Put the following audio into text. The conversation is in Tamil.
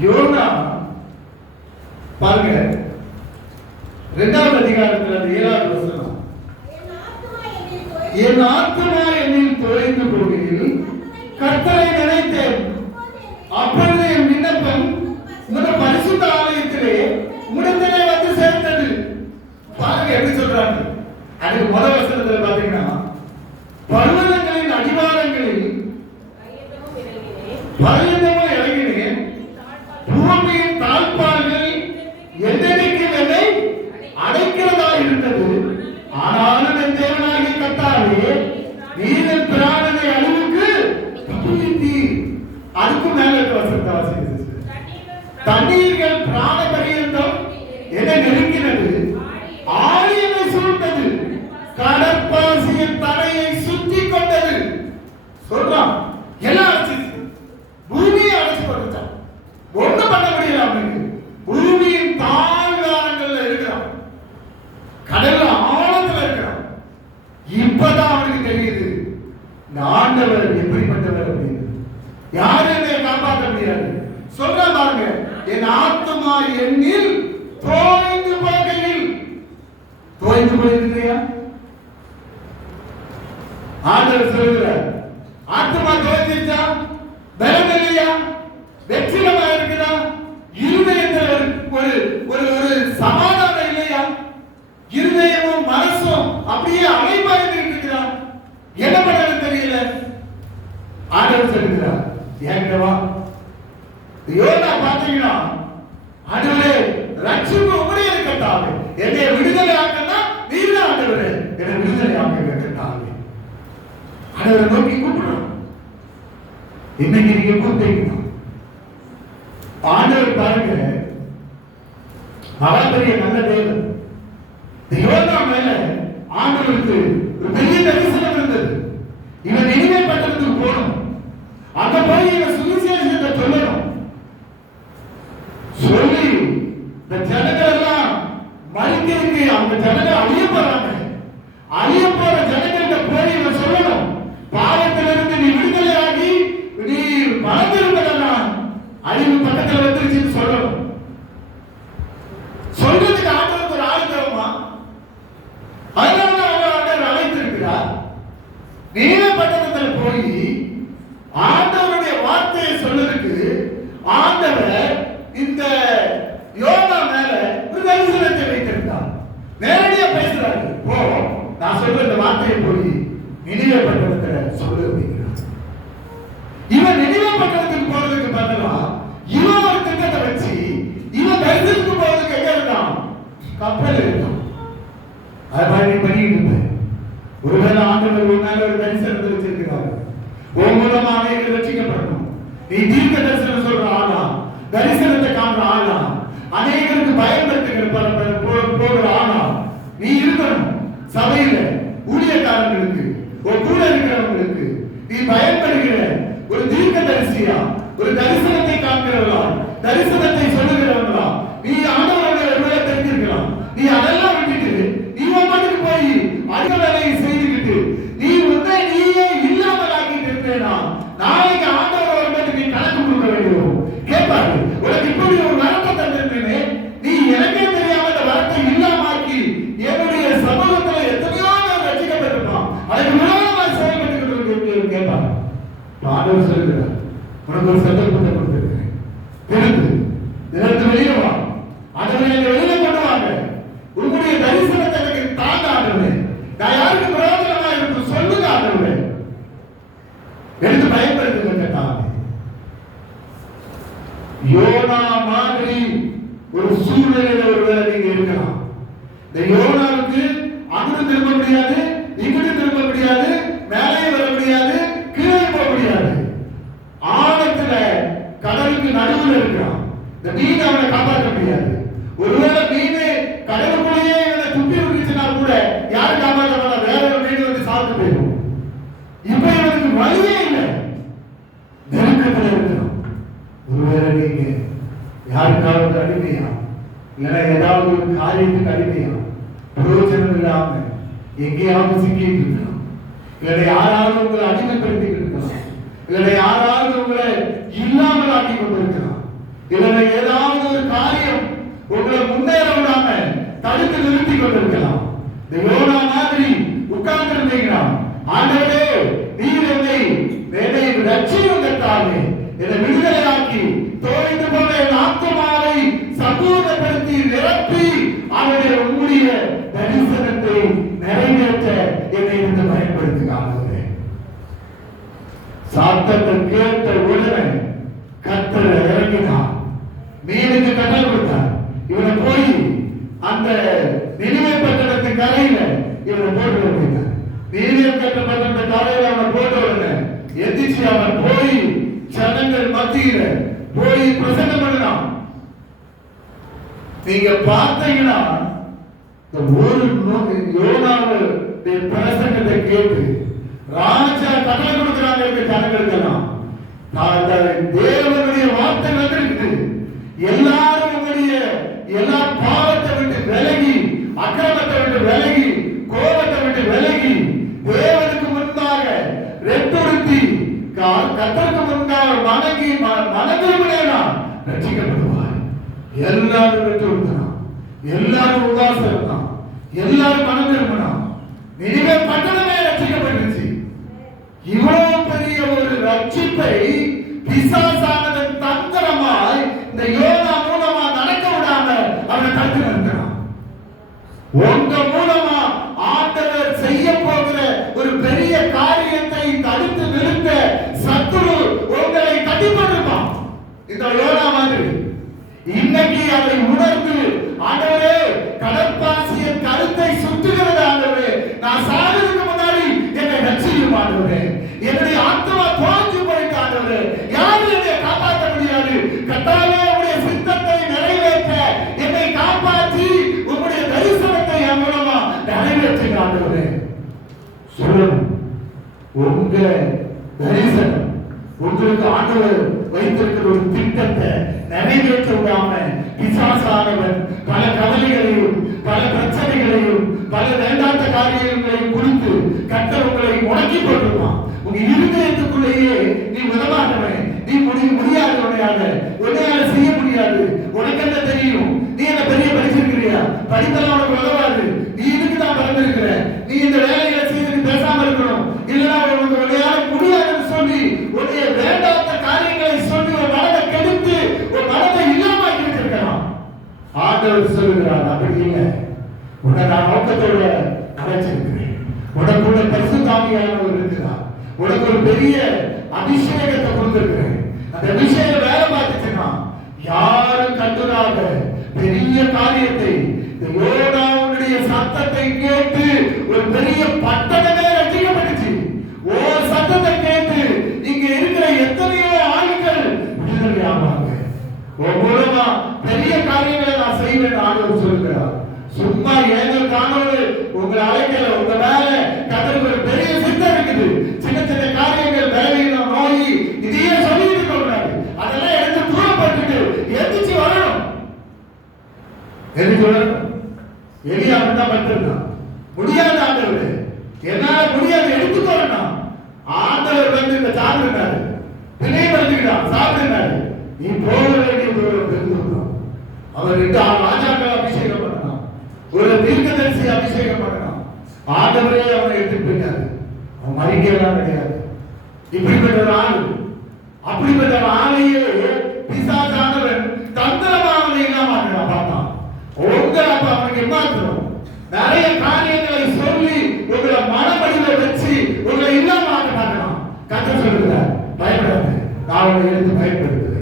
யோனா பாருங்க 2வது அதிகாரத்துல 7வது வசனம், என் ஆத்துமா என்னில் தொலைந்து போகையில் கர்த்தரை நினைத்தேன், அப்பொழுது என் விண்ணப்பம் உமது பரிசுத்த ஆலயத்திலே உம்மிடத்திலே வந்து சேர்ந்தது. பாருங்க எப்படி சொல்றாங்க. அதுக்கு முதல் வசனத்துல பாத்தீங்கன்னா, பர்வதங்களின் அடிவாரங்களில் பரியந்தமும் இறங்கினேன், பூமியின் தாழ்பால்கள் எந்தெடைக்கு என்னை அடைக்கிறதா இருந்தது. ஆனாலும் என் தேவனாகிய கர்த்தாவே, நீர் என் பிராணனை அழிவுக்கு தப்புவித்தீர். அதுக்கு மேல வசனத்தை வாசிக்கிறது, தண்ணீர்கள் பிராண பரியந்தம் என்னை நெருங்கினது, ஆழி என்னை சூழ்ந்தது, கடற்பாசியின் தலையை சுற்றி கொண்டது. சொல்றான், எல்லாம் அடைச்சிச்சு, பூமியை அடைச்சு போட்டுட்டான், ஒண்ணு பண்ண முடியல. அவனுக்கு பூமியின் தாழ்வாரங்கள்ல இருக்கிறான், கடல்ல ஆழத்துல இருக்கிறான். இப்பதான் அவனுக்கு தெரியுது ஆண்டவர் எப்படிப்பட்டவர் அப்படின்னு. யாரும் என்னை காப்பாற்ற முடியாது. சொல்ற பாருங்க, என் ஆத்துமா என்னில் தோய்ந்து போகையில். தோய்ந்து போயிருக்கிறியா? ஆண்டவர் சொல்லுகிறார், ஆத்துமா தோய்ந்துச்சா? பலம் இல்லையா? வெற்றிடமா இருக்குதா? இருதயத்தில் ஒரு ஒரு ஒரு சமாதானம் இல்லையா? இருதயமும் மனசும் அப்படியே அலைபாய்ந்து இருக்கிறான். என்ன பண்ணது தெரியல. ஆண்டவர் சொல்லுகிறார், ஏங்கவா யோனா பாத்தீங்கன்னா, ஆண்டவரே ரட்சிப்பு உம்முடைய கர்த்தாவே, என்னை விடுதலை ஆக்கனா நீர் தான் ஆண்டவரே, என்னை விடுதலை ஆக்க கர்த்தாவே. ஆண்டவரை நோக்கி கூப்பிடுறோம். இன்னைக்கு நீங்க கூப்பிட்டீங்கன்னா ஆண்டவர் பாருங்க, அவர் பெரிய நல்ல தேவன். யோனா மேல ஆண்டவருக்கு ஒரு பெரிய தரிசனம் இருந்தது. இவன் நினைவே பட்டணத்துக்கு போகணும், அங்க போய் இவன் சுவிசேஷத்தை சொல்லணும். சொல்லி இந்த ஜனங்கள் எல்லாம் மறிக்கிறதுக்கு அவங்க ஜனங்கள் அழிய போறாங்க. அழிய போற ஜனங்கள்கிட்ட போய் இவன் சொல்லணும், பாவத்திலிருந்து நீ விடுதலையாகி நீ மறந்திருப்பதெல்லாம் அழிவு பக்கத்தில் வந்துருச்சுன்னு சொல்லணும். சொல்றதுக்கு ஆண்டவருக்கு ஒரு ஆள் தேவமா? அதனால ஆண்டவர் அழைத்திருக்கிறார். நீல பட்டணத்தில் போய் ஆண்டவருடைய வார்த்தையை சொல்றதுக்கு ஆண்டவர் இந்த யோனா மேல ஒரு தரிசனத்தை வைத்திருந்தார். நேரடியா பேசுறாரு, போ நான் சொல்ற இந்த வார்த்தையை போய் நினைவே பட்டணத்தில் சொல்லு அப்படிங்கிறார். இவன் நினைவே பட்டணத்துக்கு போறதுக்கு பதிலா இவன் ஒரு திட்டத்தை வச்சு இவன் தரிசனத்துக்கு போறதுக்கு எங்க இருந்தான்? கப்பல் இருந்தான். அது மாதிரி பண்ணிட்டு இருப்பேன். ஒருவேளை ஆண்டவர் ஒரு மேல ஒரு தரிசனத்தை வச்சிருக்கிறார். உன் மூலமா அனைவரும் ரட்சிக்கப்படணும். நீ தீர்க்க தரிசனம் சொல்ற ஆளா, தரிசனத்தை காண்ற ஆளா, அநேகருக்கு பயன்படுத்துகிற போகிற ஆளா நீ இருக்கணும். சபையில ஊழியக்காரங்களுக்கு, உன் கூட இருக்கிறவங்களுக்கு நீ பயன்படுகிற ஒரு தீர்க்க தரிசியா, ஒரு தரிசனத்தை காண்கிறவர்களா, தரிசனத்தை சொல்லுகிறவர்களா நீ ஆண்டவருடைய ஒருவேளை தெரிஞ்சிருக்கலாம். நீ அதெல்லாம் விட்டுட்டு நீ உட்காந்துட்டு போய் அதிக வேலையை செய்துக்கிட்டு நீ உன்னை நீயே இல்லாமல் ஆக்கிட்டு இருந்தேனா, நாளைக்கு ஆண்டவர் வரும்போது நீ கணக்கு கொடுக்க வேண்டும். கேட்பாரு, உனக்கு இப்படி ஒரு வரத்தை தந்திருந்தேனே, நீ எனக்கே தெரியாம அந்த வரத்தை இல்லாமாக்கி என்னுடைய சமூகத்தில் எத்தனையோ நான் ரசிக்கப்பட்டிருப்பான், அதுக்கு விரோதமா செயல்பட்டு கேட்பாரு. ஆண்டவர் சொல்லுகிறார், உனக்கு ஒரு சந்தர்ப்பத்தை கொடுத்திருக்கிறேன், திறந்து வெளியே வா, ஆண்டவரை வெளியில கொண்டு வாங்க, உங்களுடைய தரிசனத்தை எனக்கு தாங்க ஆண்டவரே, நான் யாருக்கு பிரயோஜனமா இருக்கு சொல்லுங்க ஆண்டவரே, எடுத்து பயன்படுத்துங்க கேட்டாங்க. யோனா மாதிரி ஒரு சூழ்நிலையில ஒருவேளை நீங்க இருக்கலாம். இந்த யோனாவுக்கு அங்கிட்டு திரும்ப முடியாது, இங்கிட்டு திரும்ப முடியாது, மேலே வர முடியாது, கீழே போக முடியாது. ஆழத்துல கடலுக்கு நடுவில் இருக்கிறான். இந்த மீன் அவனை காப்பாற்ற முடியாது. ஒருவேளை மீன் கடலுக்குள்ளேயே இவனை துப்பி விட்டுச்சுன்னா கூட யாரும் காப்பாற்ற மாட்டா, வேற ஒரு மீன் வந்து சாப்பிட்டு போயிடும். இப்ப இவனுக்கு வழியே இல்லை, நெருக்கத்தில் இருக்கிறான். ஒருவேளை நீங்க யாருக்காவது அடிமையா, இல்லைன்னா ஏதாவது ஒரு காரியத்துக்கு அடிமையா, பிரயோஜனம் இல்லாம எங்கேயாவது சிக்கிட்டு இருக்கலாம், இல்லைன்னா யாராவது உங்களை அடிமைப்படுத்திக்கிட்டு இருக்கலாம், இல்லைன்னா யாராவது உங்களை இல்லாமல் ஆக்கி கொண்டிருக்கலாம், இல்ல ஏதாவது ஒரு காரியம் உங்களை முன்னேற விடாம தடுத்து நிறுத்தி கொண்டிருக்கலாம். இந்த யோனா மாதிரி உட்கார்ந்து இருந்தீங்கன்னா, ஆண்டவரே நீர் என்னை ரட்சியும் கர்த்தாவே, என்னை விடுதலையாக்கி தோய்ந்து போன என் ஆத்மாவை சம்பூர்ணப்படுத்தி நிரப்பி அவருடைய உம்முடைய தரிசனத்தை நிறைவேற்ற என்னை இருந்து பயன்படுத்துகிறாங்க. சாத்தத்தை கேட்ட உடனே கர்த்தர் இறங்கினார், மீனுக்கு கட்டளை கொடுத்தார். இவனை போய் அந்த நினிவே பட்டணத்தின் கரையில இவனை போட்டு வைத்தார். நினிவே பட்டணத்தின் கரையில அவனை போட்ட உடனே எந்திரிச்சு அவன் போய் ஜனங்கள் மத்தியில போய் பிரசங்கம் பண்ணினான். நீங்க பார்த்தீங்கன்னா ஒரு யோனாவுடைய பிரசங்கத்தை கேட்டு ராஜா கட்டளை கொடுக்கிறாங்க ஜனங்களுக்கெல்லாம். தேவனுடைய வார்த்தை வந்திருக்கு. எல்லாரும் உங்களுடைய எல்லா பாவத்தை விட்டு விலகி, அக்கிரமத்தை விட்டு விலகி, கோபத்தை விட்டு விலகி, தேவனுக்கு முன்பாக ரெட்டுடுத்தி கர்த்தருக்கு முன்பாக வணங்கி மனதிரும்பினா ரட்சிக்கப்படுவார். எல்லாரும் ரெட்டுடுத்தினான், எல்லாரும் உதாசம் இருந்தான், எல்லாரும் மனதிரும்பினான். நினிவே பட்டணமே ரட்சிக்கப்பட்டுச்சு. இவ்வளவு பெரிய ஒரு ரட்சிப்பை பிசாசானவன் தந்திரமாய் இந்த யோனா மூலமா நடக்க விடாம அவனை தடுத்து நிறுத்தினான். உங்க மூலமா ஆண்டவர் செய்ய போகிற ஒரு பெரிய காரியத்தை தடுத்து நிறுத்த சத்துரு உங்களை கட்டிக்கொண்டிருப்பான். இந்த யோனா மாதிரி இன்னைக்கு அதை உணர்ந்து, ஆண்டவரே கடற்பாசியின் கருத்தை சுற்றுகிறது, ஆண்டவரே நான் சாகிறதுக்கு முன்னாடி என்னை ரட்சியும், ஆண்டவரே என்னுடைய ஆத்மா தோற்று போயிட்டு, ஆண்டவரே யாரும் என்னை காப்பாற்ற முடியாது, கர்த்தாவே உம்முடைய சித்தத்தை நிறைவேற்ற என்னை காப்பாற்றி உம்முடைய தரிசனத்தை என் மூலமா நிறைவேற்றுங்க ஆண்டவரே. சொல்லணும், உங்க தரிசனம் உங்களுக்கு ஆண்டவர் வைத்திருக்கிற ஒரு திட்டத்தை நிறைவேற்ற விடாம பிசாசானவன் பல கவலைகளையும் பல பிரச்சனைகளையும் பல வேண்டாத காரியங்களையும் குறித்து கர்த்தர் உங்களை முடக்கி கொண்டிருப்பான். உங்க இருதயத்துக்குள்ளேயே நீ உதவாதவன், நீ முடியாதவனையாக, உன்னையால செய்ய முடியாது, உனக்கு என்ன தெரியும், நீ என்ன பெரிய படிச்சிருக்கிறியா, படித்தெல்லாம் உனக்கு உதவாது, நீ இதுக்கு தான் பிறந்திருக்கிற, நீ இந்த வேலைகளை செய்து பேசாம இருக்கணும், இல்லைன்னா உனக்கு உன்னையால முடியாதுன்னு சொல்லி உன்னைய வேண்டாத காரியங்களை சொல்லி ஒரு மனதை கெடுத்து ஒரு மனதை இல்லாமக்கி வச்சிருக்கலாம். ஆண்டவர் சொல்லுகிறார், அப்படி இல்லை, உன்னை நான் நோக்கத்தோட அழைச்சிருக்கிறேன், உனக்குள்ள பரிசுத்தாவியானவர் இருக்கிறார், உனக்கு ஒரு பெரிய அபிஷேகத்தை கொடுத்திருக்கிறேன். அந்த அபிஷேகம் வேலை பார்த்துச்சுன்னா யாரும் கண்டுராத பெரிய காரியத்தை, இந்த யோனாவுடைய சத்தத்தை கேட்டு ஒரு பெரிய பட்டணமே ரட்சிக்கப்பட்டுச்சு. ஓ சத்தத்தை கேட்டு இங்க இருக்கிற எத்தனையோ ஆளுகள் விடுதலை ஆவாங்க. மூலமா பெரிய காரியங்களை நான் செய்வேன் ஆண்டவர் சொல்கிறார். சும்மா ஏதோ காணோடு உங்களை அழைக்கல, உங்க மேல கர்த்தருக்கு ஒரு பெரிய சித்தம் இருக்குது. சின்ன சின்ன காரியங்கள், பலவீனம், நோய், இதையே சொல்லிட்டு சொல்றாரு. அதெல்லாம் எடுத்து தூரப்பட்டுட்டு எந்திரிச்சு வரணும். எதுக்கு வரணும்? எலியா அப்படிதான் பண்ணிருந்தான். முடியாத ஆண்டவர், என்னால முடியாது, எடுத்து வரணும். ஆண்டவர் வந்து இந்த சாப்பிடுறாரு, பிள்ளை வந்துக்கிட்டான், சாப்பிடுறாரு. நீ போக வேண்டிய தூரம் தெரிஞ்சுக்கணும். அவர் 2 ராஜாக்கள் அபிஷேகம் பண்ணணும், ஒரு தீர்க்கதரிசி அபிஷேகம் பண்ணணும். ஆண்டவரே அவனை எடுத்துட்டு போயிட்டாரு. அவன் மறிக்கலாம் கிடையாது. இப்படிப்பட்ட ஒரு ஆள், அப்படிப்பட்ட ஆளையே பிசாசானவன் தந்திரமா அவனை இல்லாம பார்த்தான். உங்களை அப்ப அவனுக்கு ஏமாற்றணும், நிறைய காரியங்களை சொல்லி உங்களை மனமடியில வச்சு உங்களை இல்லாம பார்க்கலாம். கர்த்தர் சொல்லுகிறார், பயப்படாது, நான் உங்களை எடுத்து பயப்பட